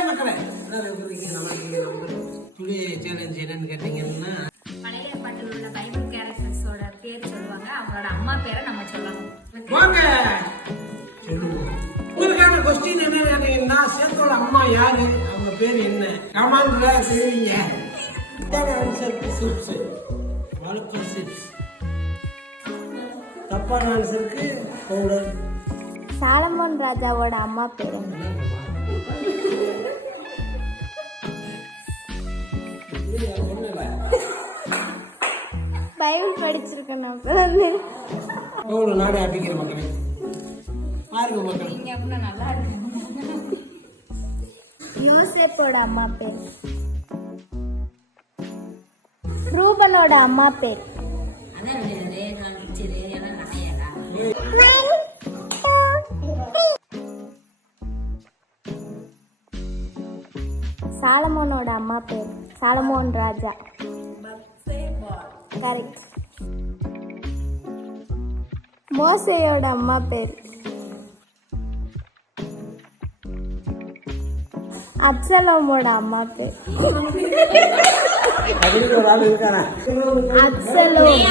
Hi மக்களே, எல்லாரும் எப்படி இருக்கீங்க? நல்லா இருக்கீங்க? டுடே சேலஞ்ச் என்னன்னு கேட்டீங்கன்னா, பழைய ஏற்பாட்டில் உள்ள பைபிள் கேரக்டர்ஸோட பேர் சொல்லுவாங்க. அவங்களோட அம்மா பேரை நம்ம சொல்லணும். வாங்க சொல்லுவோம். உங்களுக்கான கொஸ்டின் என்னன்னு கேட்டீங்கன்னா, சேத்தோட அம்மா யாரு, அவங்க பேர் என்ன? கமாண்ட்ல தெரியுங்க. ஆன்சர் சிப்ஸ், வாழ்க்கை சிப்ஸ். தப்பான ஆன்சருக்கு பவுடர். சாலமோன் ராஜாவோட அம்மா பேர் பைபிள் படிச்சிருக்கேன். பவுடர் நாடே அடிக்கிற மக்களே பாருங்க மக்களே. நீங்க அப்படின்னா நல்லா இருக்கு. யோசேப்போட அம்மா பேர். ரூபனோட அம்மா பேர். சாலமோனோட அம்மா பேர் சாலமோன் ராஜா. கரெக்ட். மோசேயோட அம்மா பேர் அப்சலோமோட அம்மா பேர் ஒரு ஆள் இருக்காரா? அப்சலோம்.